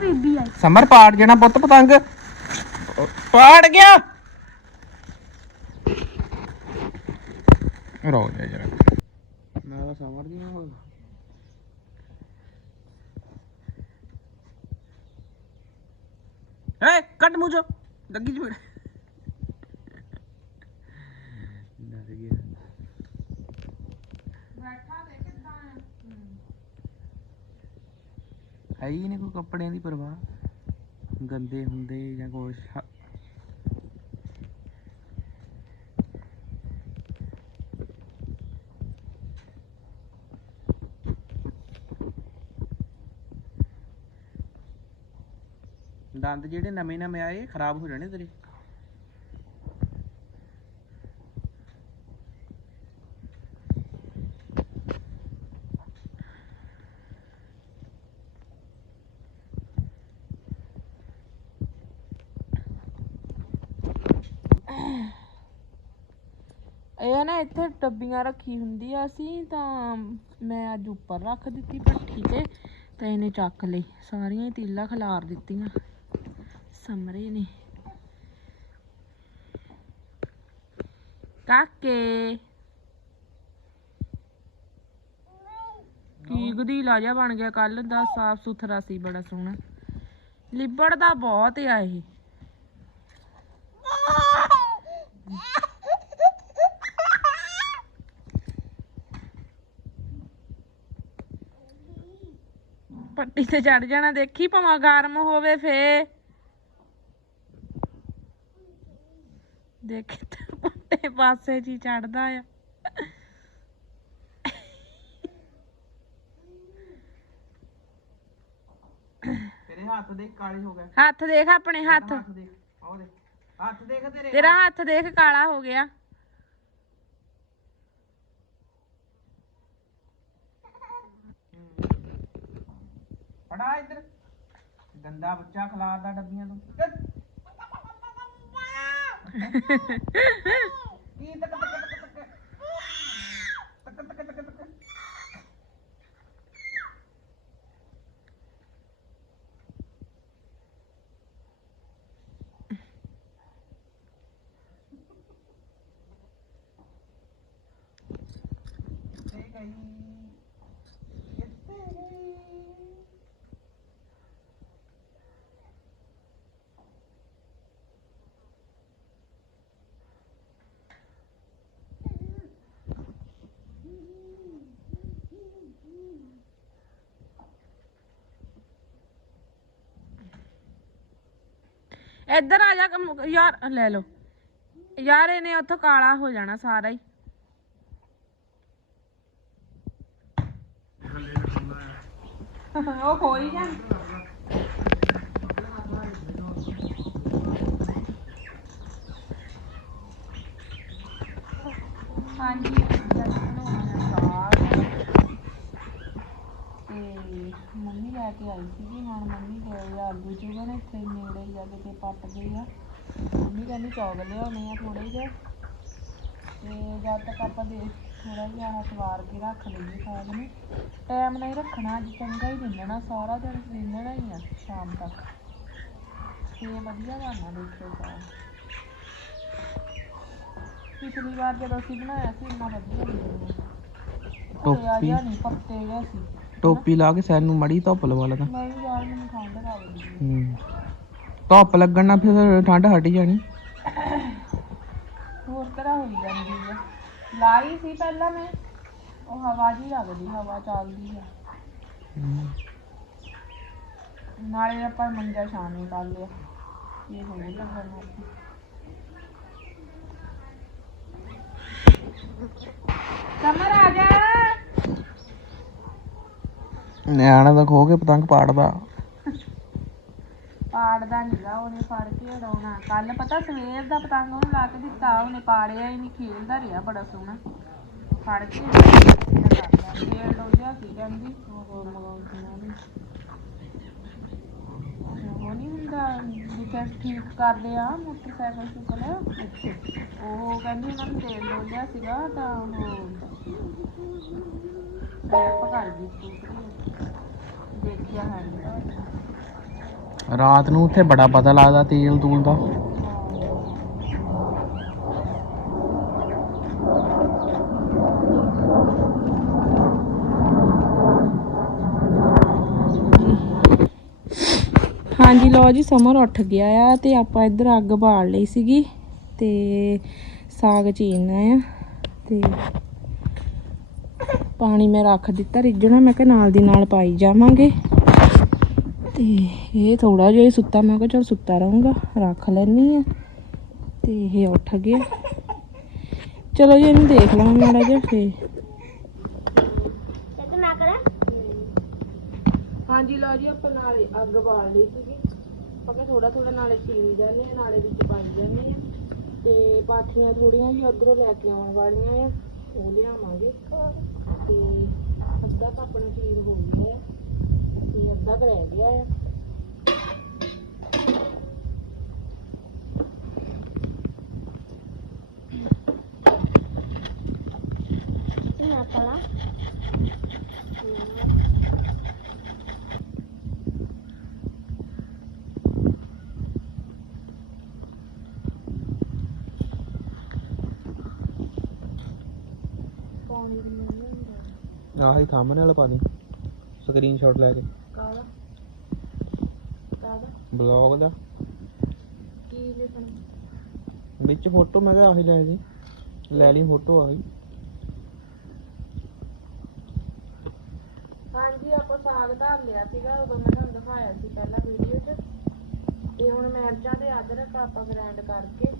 ਬੀਬੀ ਆਈ। Summer ਪਾੜ ਜਾਣਾ ਪੁੱਤ ਪਤੰਗ। ਪਾੜ ਗਿਆ। ਰੋ ਜਾ ਜਰਾ ਮੈਂ ਸਮਰ ਦੀ ਨਾ ਹੋਇਆ ਏ ਕੱਟ ਮੂੰਹ ਲੱਗੀ ਜੀ ਮੇਰੇ। ਡਰ ਗਿਆ। ਹੈ ਹੀ ਨਹੀਂ ਕੋਈ ਕੱਪੜਿਆਂ ਦੀ ਪਰਵਾਹ। ਗੰਦੇ ਹੁੰਦੇ ਜਾਂ ਕੁਛ ਦੰਦ ਜਿਹੜੇ ਨਵੇਂ ਨਵੇਂ ਆਏ ਖਰਾਬ ਹੋ ਜਾਣੇ ਤੇਰੇ। ਇੱਥੇ ਡੱਬੀਆਂ ਰੱਖੀ ਹੁੰਦੀ ਆ ਅਸੀਂ, ਤਾਂ ਮੈਂ ਅੱਜ ਉੱਪਰ ਰੱਖ ਦਿੱਤੀ ਭੱਠੀ ਤੇ ਤੇ ਇਹਨੇ ਚੱਕ ਲਈ। ਸਾਰੀਆਂ ਹੀ ਤੀਲਾ ਖਿਲਾਰ ਦਿੱਤੀਆਂ। ਸਮਰੇ ਨੇ। ਕਾਕੇ! ਕੀ ਗਦੀਲਾ ਜਿਹਾ ਬਣ ਗਿਆ ਕੱਲ ਦਾ ਸਾਫ਼ ਸੁਥਰਾ ਸੀ, ਬੜਾ ਸੋਹਣਾ। ਲਿਬੜਦਾ ਬਹੁਤ ਆ ਇਹ। ਪੱਟੀ ਤੇ ਚੜ ਜਾਣਾ ਦੇਖੀ ਭਾਵੇਂ ਗਰਮ ਹੋਵੇ ਫੇ ਦੇਖੀ ਤੇ ਪੁੱਟੇ ਪਾਸੇ ਜੀ ਚੜਦਾ ਆ। ਤੇਰੇ ਹੱਥ ਦੇ ਕਾਲੇ ਹੋ ਗਏ। ਹੱਥ ਦੇਖ ਆਪਣੇ ਹੱਥ। ਹੱਥ ਦੇਖ ਆਹ ਦੇਖ। ਹੱਥ ਦੇਖ ਤੇਰੇ ਤੇਰਾ ਹੱਥ ਦੇਖ ਕਾਲਾ ਹੋ ਗਿਆ। ਫੜਾ ਇੱਧਰ। ਗੰਦਾ ਬੱਚਾ ਖਿਲਾਰਦਾ ਡੱਬੀਆਂ ਤੋਂ। ਕੀ ਤੱਕ ਤੱਕ ਤੱਕ ਤੱਕ ਤੱਕ ਤੱਕ। ਤੱਕ ਤੱਕ ਕਿੱਥੇ ਗਈ। ਇੱਧਰ ਆ ਜਾ ਕੰਮ- ਯਾਰ, ਲੈ ਲਓ। ਯਾਰ, ਇਹਨੇ ਉੱਥੋਂ ਕਾਲਾ ਹੋ ਜਾਣਾ ਸਾਰਾ ਹੀ। ਉਹ ਖੋਈ ਜਾਂ ਹਾਂਜੀ। ਲੈ ਕੇ ਆਈ ਸੀਗੀ ਹੁਣ ਮੰਮੀ ਗਏ ਆ ਆਲੂ ਚੁਗਣ ਇੱਥੇ ਨੇੜੇ ਜਾ ਕੇ ਤੇ ਪੱਟ ਗਏ ਆ। ਮੰਮੀ ਕਹਿੰਦੀ ਚੌਗ ਲਿਆਉਣੇ ਆ ਥੋੜੇ ਜਿਹੇ। ਤੇ ਜਦ ਤੱਕ ਆਪਾਂ ਦੇ ਥੋੜਾ ਜਿਹਾ ਸਵਾਰ ਕੇ ਰੱਖ ਲਈਏ ਸਾਗ ਨੂੰ ਟਾਈਮ ਨਹੀਂ ਰੱਖਣਾ ਅੱਜ ਚੰਗਾ ਹੀ ਦਿੰਨਾ ਸਾਰਾ ਦਿਨ ਦਿੰਨਾ ਹੀ ਆ ਸ਼ਾਮ ਤੱਕ। ਤੇ ਵਧੀਆ ਬਣਨਾ ਦੇਖਿਓ ਸਾਗ। ਪਿਛਲੀ ਵਾਰ ਜਦੋਂ ਅਸੀਂ ਬਣਾਇਆ ਸੀ ਇੰਨਾ ਵਧੀਆ ਨਹੀਂ ਬਣਿਆ। ਟੋਪੀ। ਟੋਪੀ ਨਹੀਂ ਪੱਤੇ ਸੀ। ਟੋਪੀ ਲਾ ਕੇ ਸੈਨ ਨੂੰ ਮੜੀ ਧੁੱਪ ਲਵਾ ਲਦਾ। ਨਹੀਂ ਯਾਰ ਮੈਨੂੰ ਠੰਡ ਲੱਗਦੀ ਹੈ ਹੂੰ ਧੁੱਪ ਲੱਗਣ ਨਾਲ ਫਿਰ ਠੰਡ ਹਟ ਜਾਣੀ। ਹੋਰ ਤਰ੍ਹਾਂ ਹੋਈ ਜਾਂਦੀ ਹੈ ਲਾਈ ਸੀ ਪਹਿਲਾਂ ਮੈਂ ਉਹ ਹਵਾ ਜੀ ਲੱਗਦੀ ਹਵਾ ਚੱਲਦੀ ਆ। ਹੂੰ। ਨਾਲੇ ਆਪਾਂ ਮੰਜਾ ਛਾਵੇਂ ਕਰ ਲਿਆ। ਇਹ ਹੋ ਗਿਆ ਲੱਗਣ ਕਮਰ ਆ ਜਾ। ਨਿਆਣਾ ਤਾਂ ਖੋ ਕੇ ਪਤੰਗ ਪਾੜਦਾ। ਪਾੜਦਾ ਨੀਗਾ ਉਹਨੇ ਫੜ ਕੇ ਉਡਾਉਣਾ। ਕੱਲ ਪਤਾ ਸਵੇਰ ਦਾ ਪਤੰਗ ਉਹਨੂੰ ਲਾ ਕੇ ਦਿੱਤਾ, ਉਹਨੇ ਪਾੜਿਆ ਹੀ ਨਹੀਂ ਖੇਲਦਾ ਰਿਹਾ ਬੜਾ ਸੋਹਣਾ। ਫੜ ਕੇ ਖੇਲ ਡੋਲਿਆ ਸੀ, ਕਹਿੰਦੀ, ਉਹ ਮਗਾਉਂਦਾ ਨਹੀਂ ਉਹ ਨਹੀਂ ਹੁੰਦਾ ਜਿੱਥੇ ਠੀਕ ਕਰਦੇ ਆ, ਮੋਟਰਸਾਈਕਲ ਸੁਕਲ ਉਹ ਕਹਿੰਦੀ ਉਹਨਾਂ ਨੂੰ ਤੇਲ ਡੋਲਿਆ ਸੀਗਾ, ਤਾਂ ਉਹ ਟੈਪ ਕਰ ਗਈ ਸਕੂਟਰੀ ਹੈ। ਰਾਤ ਨੂੰ ਉੱਥੇ ਬੜਾ ਪਤਾ ਲੱਗਦਾ ਤੇਲ ਤੂਲ ਦਾ ਹਾਂਜੀ ਲੋ ਜੀ ਸਮਰ ਉੱਠ ਗਿਆ ਆ ਤੇ ਆਪਾਂ ਇੱਧਰ ਅੱਗ ਬਾਲ ਲਈ ਸੀਗੀ ਤੇ ਸਾਗ ਚੀਰਨਾ ਆ ਤੇ ਪਾਣੀ ਮੈਂ ਰੱਖ ਦਿੱਤਾ ਰਿੱਝਣਾ ਮੈਂ ਕਿਹਾ ਨਾਲ ਦੀ ਨਾਲ ਪਾਈ ਜਾਵਾਂਗੇ। ਤੇ ਇਹ ਥੋੜਾ ਜਿਹਾ ਹੀ ਸੁੱਤਾ ਮੈਂ ਕਿਹਾ ਚਲ ਸੁੱਤਾ ਰਹੂੰਗਾ ਰੱਖ ਲੈਣੀ ਆ ਤੇ ਇਹ ਉੱਠ ਗਿਆ। ਚਲੋ ਜੀ ਇਹਨੂੰ ਦੇਖ ਲਵਾਂ ਮਾੜਾ ਜਿਹਾ ਫੇਰ। ਹਾਂਜੀ ਲਓ ਜੀ ਆਪਾਂ ਨਾਲੇ ਅੱਗ ਬਾਲ ਲਈ ਸੀਗੀ। ਆਪਾਂ ਥੋੜਾ ਥੋੜਾ ਨਾਲੇ ਚੀਰੀ ਜਾਂਦੇ ਆ ਨਾਲੇ ਵਿੱਚ ਬਣ ਜਾਂਦੇ ਆ ਤੇ ਪਾਥੀਆਂ ਥੋੜੀਆਂ ਜੀ ਉਧਰੋਂ ਲੈ ਕੇ ਆਉਣ ਵਾਲੀਆਂ ਆ। ਉਹ ਲਿਆਵਾਂਗੇ। ਤੇ ਅੱਧਾ ਤਾਂ ਆਪਣਾ ਚੀਰ ਹੋ ਗਿਆ ਆ ਤੇ ਅੱਧਾ ਕੁ ਰਹਿ ਗਿਆ ਹੈ ਪਾਣੀ ਦੀ ਨਹੀਂ ਆਹੀ ਥੰਬਨੇਲ ਵਾਲਾ ਪਾ ਦੀ। ਸਕਰੀਨਸ਼ਾਟ ਲੈ ਕੇ। ਕਾਲਾ ਕਾਲਾ ਬਲੌਗ ਦਾ। ਕੀ ਲਿਖਣਾ ਵਿੱਚ ਫੋਟੋ ਮੈਂ ਕਿਹਾ ਆਹੀ ਲੈ ਜੀ। ਲੈ ਲਈ ਫੋਟੋ ਆਹੀ। ਹਾਂਜੀ ਆਪਾਂ ਸਾਗ ਧਰ ਲਿਆ ਸੀਗਾ ਉਦੋਂ ਮੈਂ ਤੁਹਾਨੂੰ ਦਿਖਾਇਆ ਸੀ ਪਹਿਲਾਂ ਵੀਡੀਓ 'ਚ। ਤੇ ਹੁਣ ਮਿਰਚਾਂ ਤੇ ਅਦਰਕ ਆਪਾਂ ਗ੍ਰਾਈਂਡ ਕਰਕੇ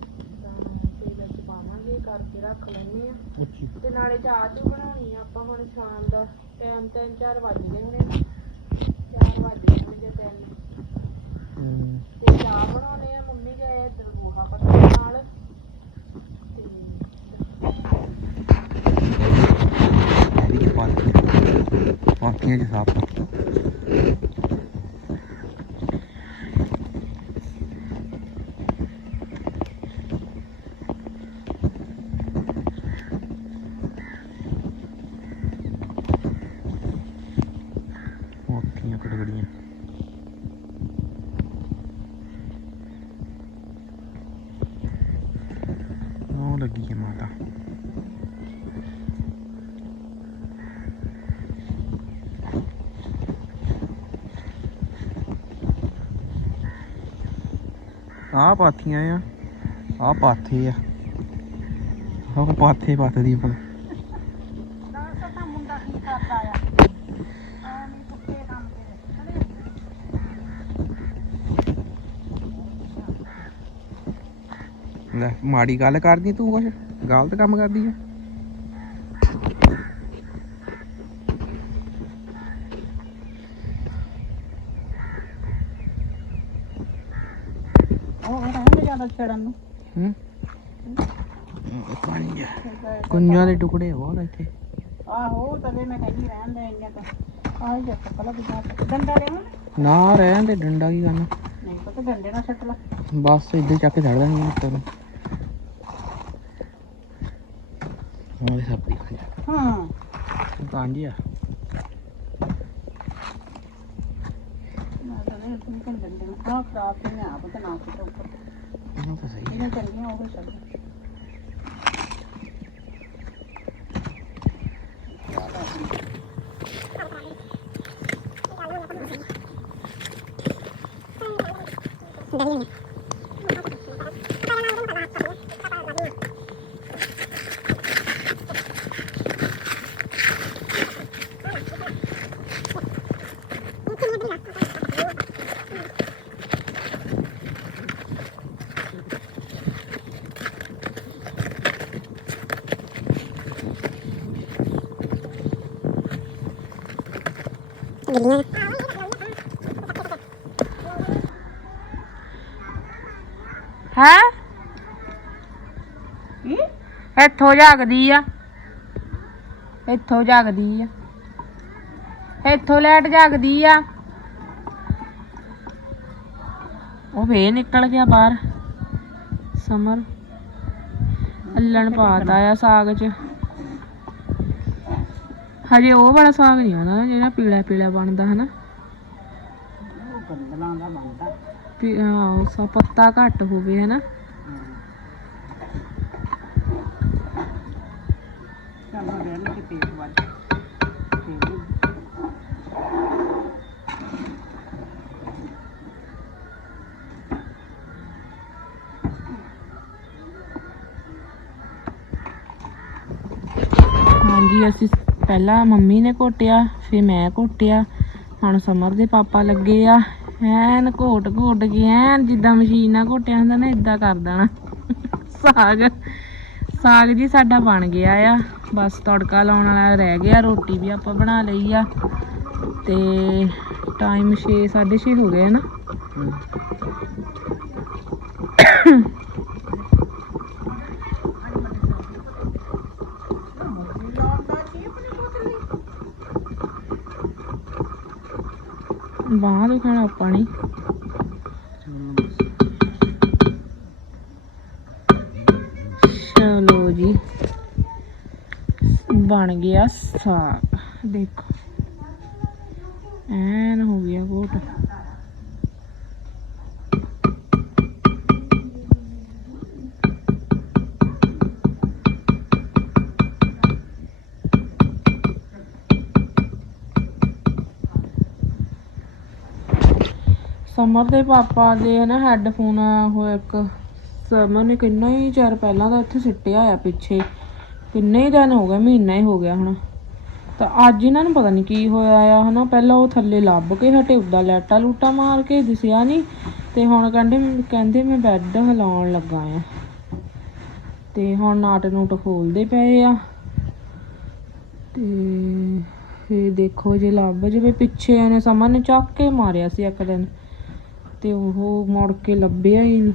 ਕਰਕੇ ਰੱਖ ਲੈਣੇ ਆ। ਤੇ ਨਾਲੇ ਚਾਹ ਚੂ ਬਣਾਉਣੀ ਆ ਆਪਾਂ ਹੁਣ ਸ਼ਾਮ ਦਾ। ਟਾਈਮ ਤਿੰਨ ਚਾਰ ਵੱਜ ਗਏ ਹੋਣੇ ਚਾਰ ਵੱਜ ਗਏ ਹੋਣੇ ਜਾਂ ਤਿੰਨ। ਹਮ, ਤੇ ਚਾਹ ਬਣਾਉਣੇ ਆ। ਮੰਮੀ ਗਏ ਇੱਧਰ ਗੋਹਾ ਪੱਤਣ ਨਾਲ। ਤੇ ਇਹਦੀ ਪਾਤੀ ਪਾਤੀਆਂ ਚ ਸਾਫ਼ ਪਾਤੀਆਂ ਕੜਕੜੀਆਂ ਉਹ ਲੱਗੀ ਹੈ ਮਾਤਾ ਆਹ ਪਾਥੀਆਂ ਆ। ਆ ਪਾਥੇ ਆ। ਆਹ ਪਾਥੇ ਪੱਥਦੀ ਪਰ ਲੈ, ਮਾੜੀ ਗੱਲ ਕਰਦੀ ਤੂੰ ਕੁਛ? ਗਲਤ ਕੰਮ ਕਰਦੀ ਆ? ਉਹ ਰਹਿੰਦੇ ਜ਼ਿਆਦਾ ਛੜਨ ਨੂੰ। ਹੂੰ? ਪਾਣੀ ਆ ਕੁੰਜਾਂ ਦੇ ਟੁਕੜੇ ਆ ਇੱਥੇ। ਆਹੋ ਤਦੇ ਮੈਂ ਕਹਿੰਦੀ ਰਹਿਣ ਦੇ ਇੰਨੇ ਤਾਂ। ਆਹ ਜੇ ਪਕਲਾ ਬਿਜਾ ਡੰਡਾ ਰਹਿਣ ਨਾ ਰਹਿਣ ਦੇ ਡੰਡਾ ਕੀ ਕਰਨਾ? ਨਹੀਂ ਪਤਾ ਡੰਡੇ ਨਾਲ ਛੱਟ ਲਾ। ਬਸ ਇੱਧਰ ਚੱਕ ਕੇ ਛੱਡ ਦੇਣੀ ਉੱਤਰ ਨੂੰ ਉਹਦੇ ਸੱਪੀ ਹਾਂ। ਕਾਂਜੀ ਆ। ਮੈਂ ਤਾਂ ਇਹ ਕੰਨ ਡੰਡੇ ਖਰਾਬ ਤੇ ਮੈਂ ਆਪ ਤਾਂ ਨਾ ਕਿਤੋਂ ਉੱਪਰ ਇਹਨੂੰ ਤਾਂ ਸਹੀ ਇਹਨਾਂ ਚੰਗੀਆਂ ਉਹ ਛੱਡ ਹੈ ਇੱਥੋਂ ਜਾਗਦੀ ਆ। ਇੱਥੋਂ ਜਾਗਦੀ ਆ। ਇੱਥੋਂ ਲੈਟ ਜਾਗਦੀ ਆ। ਉਹ ਵੇ ਨਿਕਲ ਗਿਆ ਬਾਹਰ। ਸਮਰ। ਅੱਲਣ ਪਾਤਾ ਆ ਸਾਗ 'ਚ। ਹਜੇ ਉਹ ਵਾਲਾ ਸਾਗ ਨਹੀਂ ਆਉਂਦਾ ਜਿਹੜਾ ਪੀਲਾ ਪੀਲਾ ਬਣਦਾ ਹਨਾ। ਗੰਦਲਾਂ ਦਾ ਬਣਦਾ। ਵੀ ਹਾਂ ਸਾ ਪੱਤਾ ਘੱਟ ਹੋਵੇ ਹਨਾ। ਚੱਲ ਰਹਿਣ ਕੇ ਪੇਟ ਵੱਜ ਹਾਂਜੀ ਅਸੀਂ ਪਹਿਲਾਂ ਮੰਮੀ ਨੇ ਘੋਟਿਆ, ਫਿਰ ਮੈਂ ਘੋਟਿਆ। ਹੁਣ ਸਮਰ ਦੇ ਪਾਪਾ ਲੱਗੇ ਆ। ਐਨ ਘੋਟ ਘੋਟ ਕੇ, ਐਨ ਜਿੱਦਾਂ ਮਸ਼ੀਨ ਨਾਲ ਘੋਟਿਆ ਹੁੰਦਾ ਨਾ ਇਦਾਂ ਕਰ ਦੇਣਾ। ਸਾਗ ਸਾਗ ਜੀ ਸਾਡਾ ਬਣ ਗਿਆ ਆ। ਬਸ ਤੜਕਾ ਲਾਉਣ ਵਾਲਾ ਰਹਿ ਗਿਆ, ਰੋਟੀ ਵੀ ਆਪਾਂ ਬਣਾ ਲਈ ਆ। ਤੇ ਟਾਈਮ 6 6:30 ਹੋ ਗਏ ਨਾ। ਬਾਹਰ ਦੁਖਾਣਾ ਆਪਾਂ ਨਹੀਂ ਚਲੋ ਜੀ। ਬਣ ਗਿਆ ਸਾਗ। ਦੇਖੋ। ਐਨ ਹੋ ਗਿਆ ਘੋਟ। ਸਮਰ ਦੇ ਪਾਪਾ ਦੇ ਨਾ ਹੈੱਡਫੋਨ ਉਹ ਇੱਕ ਸਮਰ ਨੇ ਕਿੰਨਾ ਹੀ ਚਿਰ ਪਹਿਲਾਂ ਦਾ ਇੱਥੇ ਸਿੱਟਿਆ ਹੋਇਆ ਪਿੱਛੇ। ਕਿੰਨੇ ਹੀ ਦਿਨ ਹੋ ਗਏ, ਮਹੀਨਾ ਹੀ ਹੋ ਗਿਆ ਹੁਣ ਤਾਂ ਅੱਜ ਇਹਨਾਂ ਨੂੰ ਪਤਾ ਨਹੀਂ ਕੀ ਹੋਇਆ ਆ ਹਨਾ। ਪਹਿਲਾਂ ਉਹ ਥੱਲੇ ਲੱਭ ਕੇ ਹਟੇ, ਉੱਦਾਂ ਲੈਟਾ ਲੂਟਾ ਮਾਰ ਕੇ ਦਿਸਿਆ ਨਹੀਂ ਤੇ ਹੁਣ ਕਹਿੰਦੇ ਕਹਿੰਦੇ ਮੈਂ ਬੈੱਡ ਹਿਲਾਉਣ ਲੱਗਾ ਆ। ਤੇ ਹੁਣ ਨਾਟ ਨੂਟ ਖੋਲਦੇ ਪਏ ਆ। ਤੇ ਇਹ ਦੇਖੋ ਜੇ ਲੱਭ ਜਵੇ, ਪਿੱਛੇ ਇਹਨੇ ਸਮਰ ਨੇ ਚੱਕ ਕੇ ਮਾਰਿਆ ਸੀ ਇੱਕ ਦਿਨ। ਤੇ ਉਹ ਮੁੜ ਕੇ ਲੱਭਿਆ ਹੀ ਨਹੀਂ।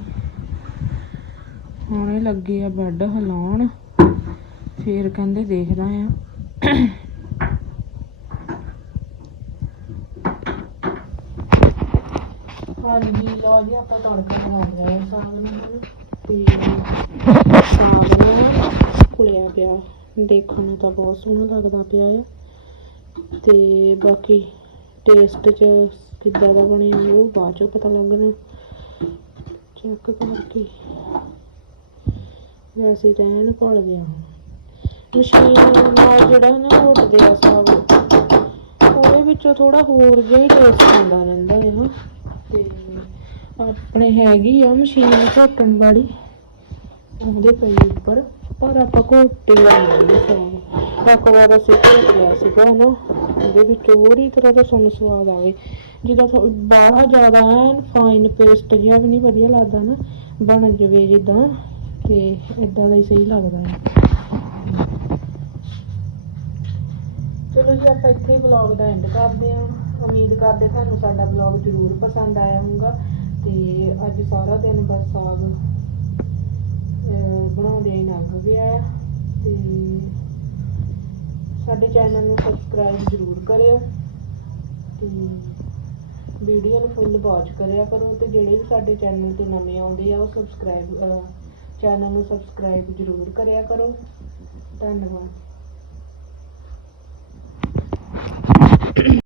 ਹੁਣ ਲੱਗੇ ਆ ਬੈੱਡ ਹਿਲਾਉਣ, ਫੇਰ ਕਹਿੰਦੇ ਦੇਖਦਾ ਆ। ਹਾਂਜੀ, ਲਓ ਜੀ, ਆਪਾਂ ਤੜਕਾ ਲਗਾ ਲਿਆ ਹੈ ਸਾਗ ਨੂੰ ਹੁਣ। ਤੇ ਸਾਗ ਨਾ ਕੁਲਿਆ ਪਿਆ। ਦੇਖਣ ਨੂੰ ਤਾਂ ਬਹੁਤ ਸੋਹਣਾ ਲੱਗਦਾ ਪਿਆ ਆ। ਤੇ ਬਾਕੀ ਟੇਸਟ 'ਚ ਕਿੱਦਾਂ ਦਾ ਬਣਿਆ ਉਹ ਬਾਅਦ 'ਚੋਂ ਪਤਾ ਲੱਗਣਾ। ਚੈੱਕ ਕਰਕੇ। ਵੈਸੇ ਤਾਂ ਐਨ ਭੁੱਲ ਗਿਆ ਮਸ਼ੀਨ ਨਾਲ ਜਿਹੜਾ ਨਾ ਘੋਟਦੇ ਆ ਸਾਗ ਉਹਦੇ ਵਿੱਚੋਂ ਥੋੜਾ ਹੋਰ ਜਿਹਾ ਹੀ ਟੇਸਟ ਆਉਂਦਾ ਰਹਿੰਦਾ ਹੈ ਤੇ ਆਪਣੇ ਹੈਗੀ ਆ ਮਸ਼ੀਨ ਘੁੱਟਣ ਵਾਲੀ। ਉਹਦੇ ਪਈ ਉੱਪਰ। ਪਰ ਆਪਾਂ ਘੋਟੇ ਵਾਲੀ ਸਾਗ ਇੱਕ ਵਾਰ ਅਸੀਂ ਘੋਟ ਲਿਆ ਸੀਗਾ ਨਾ, ਉਹਦੇ ਵਿੱਚ ਹੋਰ ਹੀ ਤਰ੍ਹਾਂ ਦਾ ਸਾਨੂੰ ਸਵਾਦ ਆਵੇ। ਜਿੱਦਾਂ ਥੋ- ਬਾਹਲਾ ਜ਼ਿਆਦਾ ਐਨ ਫਾਈਨ ਪੇਸਟ ਜਿਹਾ ਵੀ ਨਹੀਂ ਵਧੀਆ ਲੱਗਦਾ ਨਾ, ਬਣ ਜਵੇ ਜਿੱਦਾਂ, ਤੇ ਇਦਾਂ ਦਾ ਹੀ ਸਹੀ ਲੱਗਦਾ ਹੈ। ਚਲੋ ਜੀ, ਆਪਾਂ ਇੱਥੇ ਹੀ ਬਲੌਗ ਦਾ ਐਂਡ ਕਰਦੇ ਹਾਂ। ਉਮੀਦ ਕਰਦੇ ਤੁਹਾਨੂੰ ਸਾਡਾ ਬਲੌਗ ਜ਼ਰੂਰ ਪਸੰਦ ਆਇਆ ਹੋਊਗਾ। ਤੇ ਅੱਜ ਸਾਰਾ ਦਿਨ ਬਸ ਸਾਗ ਬਣਾਉਂਦੇ ਹੀ ਲੰਘ ਗਿਆ ਆ ਤੇ ਸਾਡੇ ਚੈਨਲ ਨੂੰ ਸਬਸਕ੍ਰਾਈਬ ਜ਼ਰੂਰ ਕਰਿਓ। ਤੇ ਵੀਡੀਓ ਨੂੰ ਫੁੱਲ ਵਾਚ ਕਰਿਆ ਕਰੋ ਤੇ ਜਿਹੜੇ ਵੀ ਸਾਡੇ ਚੈਨਲ ਤੇ ਨਵੇਂ ਆਉਂਦੇ ਆ, ਉਹ ਸਬਸਕ੍ਰਾਈਬ ਚੈਨਲ ਨੂੰ ਸਬਸਕ੍ਰਾਈਬ ਜ਼ਰੂਰ ਕਰਿਆ ਕਰੋ। ਧੰਨਵਾਦ।